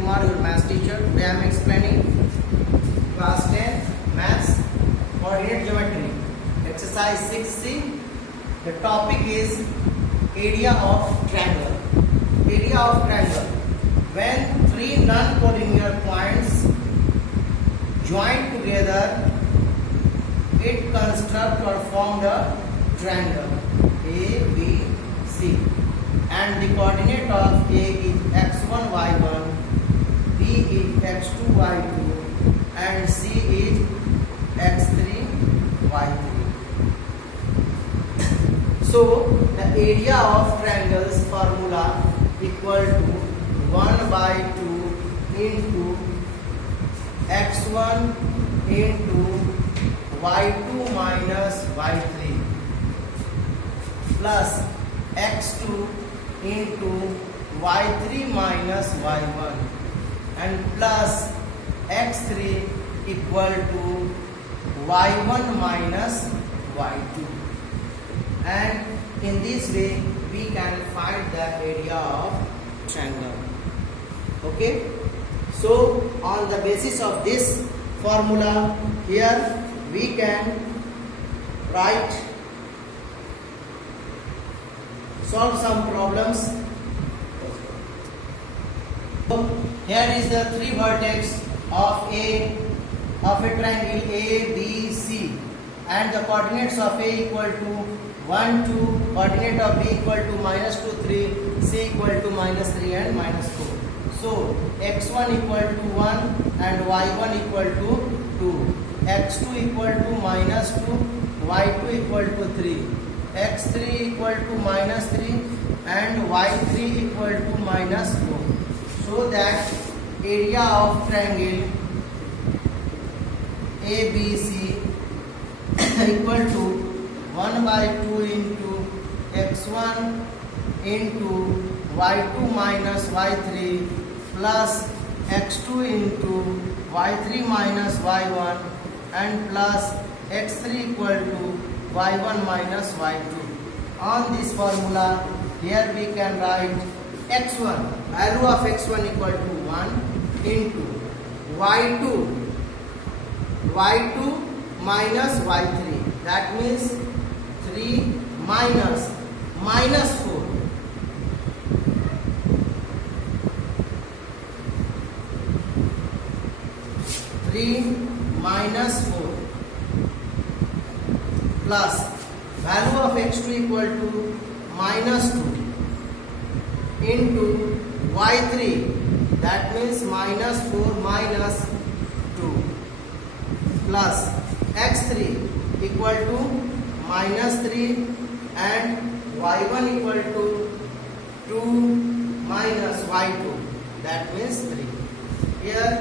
Kumar, your maths teacher. Today I am explaining class 10 maths coordinate geometry exercise 6C. The topic is area of triangle. Area of triangle. When three non-collinear points join together, it construct or form the triangle A, B, C. And the coordinate of A is x1, y1, B is x2, y2, and C is x3, y3. So the area of triangles formula equal to 1 by 2 into x1 into y2 minus y3 plus x2 into y3 minus y1 and plus x3 equal to y1 minus y2, and in this way we can find the area of triangle. Okay, so on the basis of this formula, here we can solve some problems. So here is the three vertex of a triangle A, B, C, and the coordinates of A equal to 1, 2, coordinate of B equal to -2, 3, C equal to -3 and -4. So x1 equal to 1 and y1 equal to 2, x2 equal to -2, y2 equal to 3, x3 equal to -3 and y3 equal to -4. So that area of triangle ABC equal to 1 by 2 into x1 into y2 minus y3 plus x2 into y3 minus y1 and plus x3 equal to y1 minus y2. On this formula, here we can write x1, value of x1 equal to 1 into y2 minus y3, that means 3 minus -4 3 minus 4 plus value of x2 equal to -2 into y3, that means -4 minus 2 plus x3 equal to -3 and y1 equal to 2 minus y2, that means 3. Here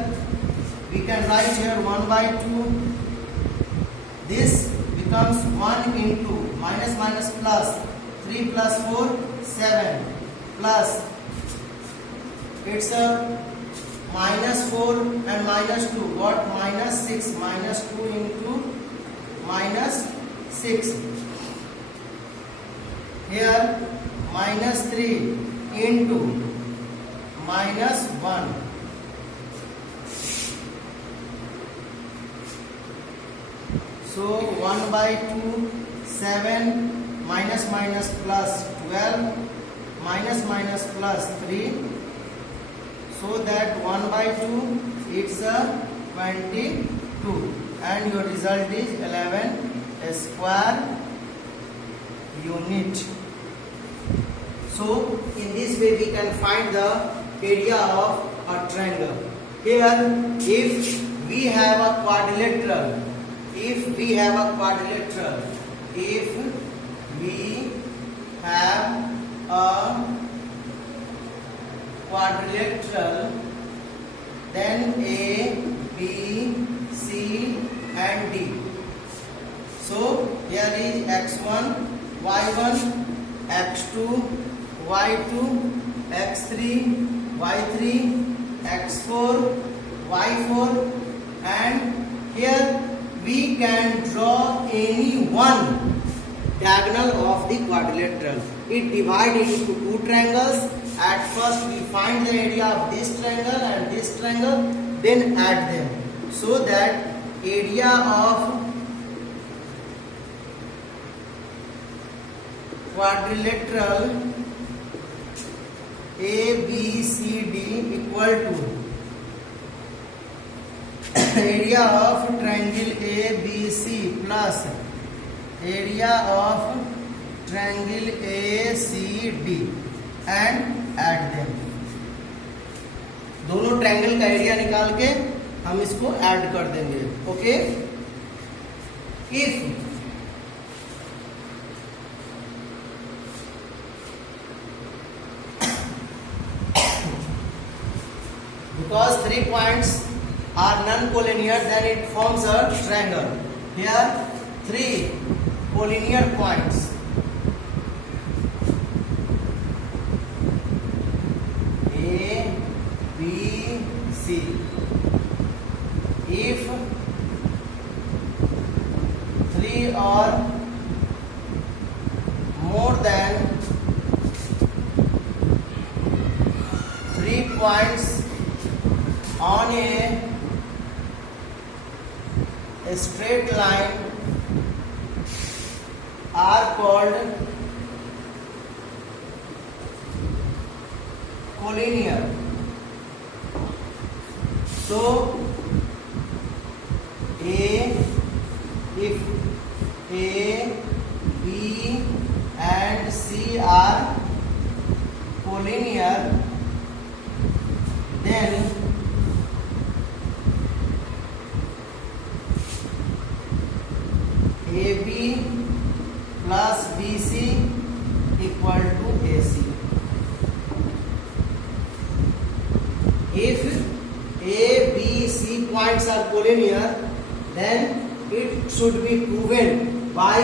we can write here 1 by 2. This becomes 1 into minus plus 3 plus 4 7 plus it's a -4 and -2, what -6, -2 into -6. Here -3 into -1. So 1 by 2, 7 minus plus 12 minus plus 3. So that 1 by 2 it's a 22 and your result is 11 square unit. So in this way we can find the area of a triangle. Here if we have a quadrilateral, then A, B, C and D. So here is x1, y1, x2, y2, x3, y3, x4, y4, and here we can draw any one diagonal of the quadrilateral. It divides into two triangles. At first we find the area of this triangle and this triangle, then add them. So that area of quadrilateral ABCD equal to area of triangle ABC plus area of triangle ACD and add them. दोनों triangle का area निकाल के हम इसको add कर देंगे. Okay. If because 3 points are non-collinear, then it forms a triangle. Here 3 collinear points. A, B, C. If 3 or more than 3 points on a straight line are called collinear. So if A, B and C are collinear, then AB plus BC equal to AC. If A, B, C points are collinear, then it should be proven by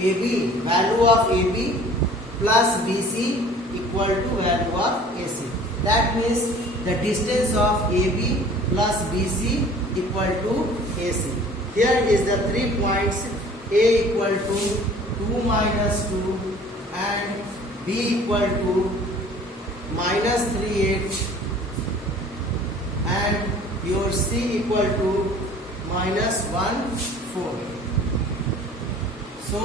AB, value of AB plus BC equal to value of AC. That means the distance of AB plus BC equal to AC. Here is the 3 points. A equal to 2 minus 2 and B equal to minus 3/8 and your C equal to minus 1/4. So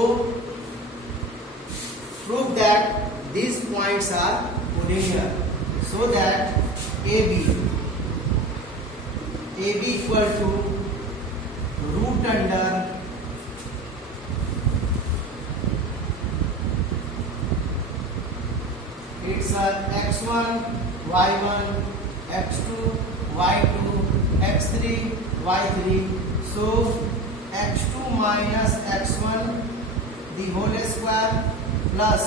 prove that these points are collinear. So that AB equal to root under it's x1, y1, x2, y2, x3, y3. So x2 minus x1 the whole square plus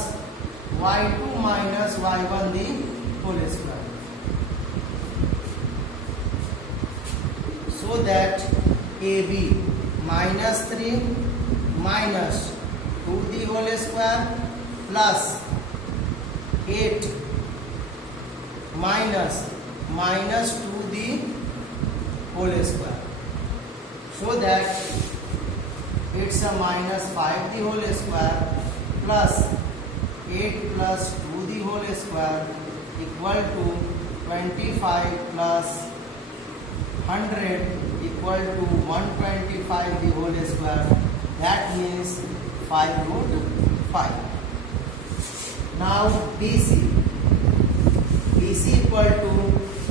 y2 minus y1 the whole square. So that AB minus 3 minus 2 the whole square plus 8 minus 2 the whole square. So that it's a minus 5 the whole square plus 8 plus 2 the whole square equal to 25 plus 100 equal to 125 the whole square. That means 5 root 5. Now BC equal to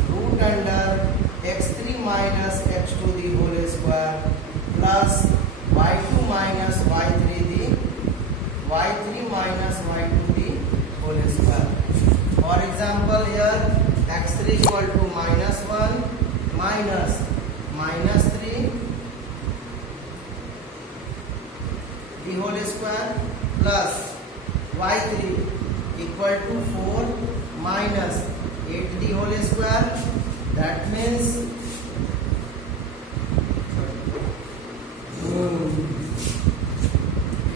root under x3 minus x2 the whole square plus y2 minus y3 the y3 minus y2 the whole square. For example, here x3 equal to minus 1 minus 3 the whole square plus y3 equal to 4 minus 8 the whole square. That means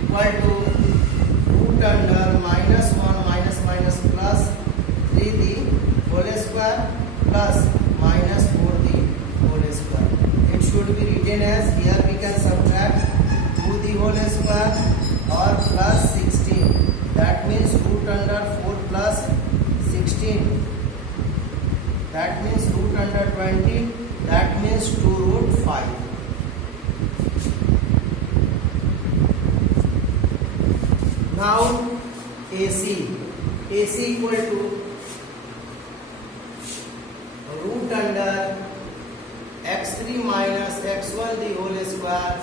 equal to root under minus 1 minus plus 3 the whole square plus minus 4 the whole square. It should be written as, here we can subtract 2 the whole square or plus 16. That means root under 20. That means 2 root 5. Now AC. AC equal to root under x3 minus x1 the whole square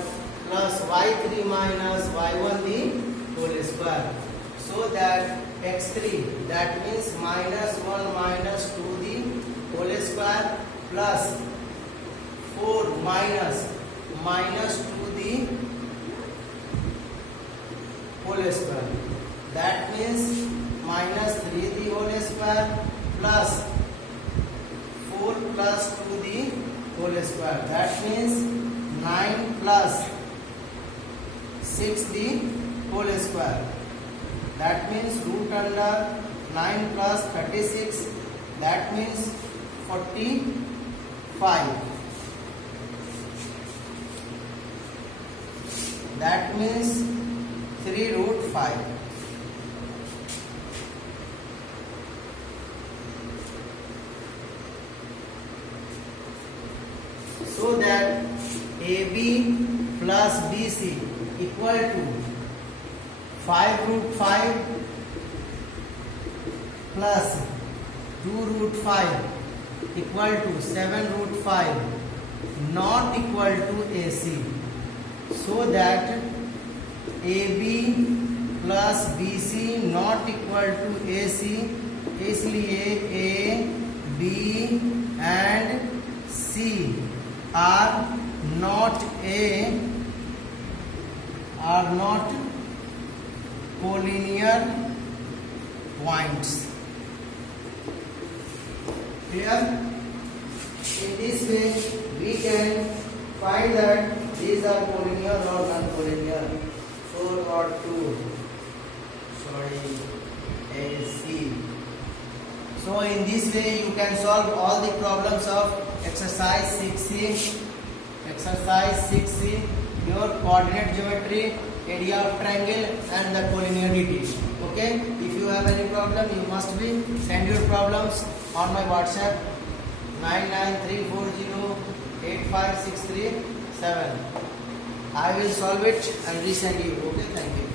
plus y3 minus y1 the whole square. So that x3, that means minus 1 minus 2 the whole square plus 4 minus 2 the whole square. That means minus 3 the whole square plus 4 plus 2 the whole square. That means 9 plus 6 the whole square. That means root under 9 plus 36. That means 45. That means 3 root 5. So that AB plus BC equal to 5 root 5 plus 2 root 5 equal to 7 root 5 not equal to AC. So that AB plus BC not equal to AC, इसलिए A, B and C are not collinear points. Clear? In this way we can find that these are collinear or non-collinear. 4 or 2. AC. So in this way you can solve all the problems of exercise 6C. Exercise 6C, your coordinate geometry, area of triangle and the collinearity. Okay, if you have any problem you must be send your problems on my WhatsApp 993408563 7. I will solve it and resend you. Okay, thank you.